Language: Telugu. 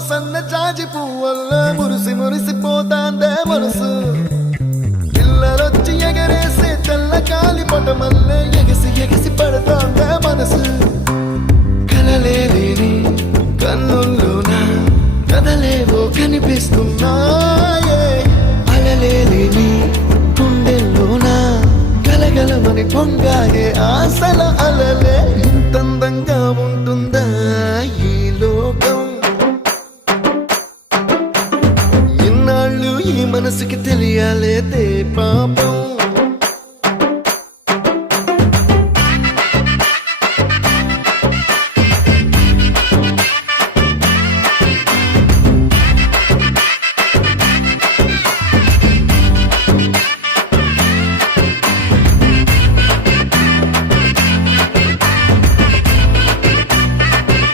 సన్న జాజి పువ్వల్ల మురిసి మురిసిపోతాందే మనసు పిల్లలొచ్చి ఎగరేసే తెల్ల కాలి పటమల్లే ఎగసి ఎగసి పడతాందే మనసు కలలేని కన్నుల్లోన కదలేవో కనిపిస్తున్నాయే అలలేని గుండెల్లోన గలగలమని పొంగాయే ఆశల అలలే ఇంతందంగా ఉంటుందా ఈ లోకం ఇన్నాళ్ళు ఈ మనసుకి తెలియాలేదే పాపం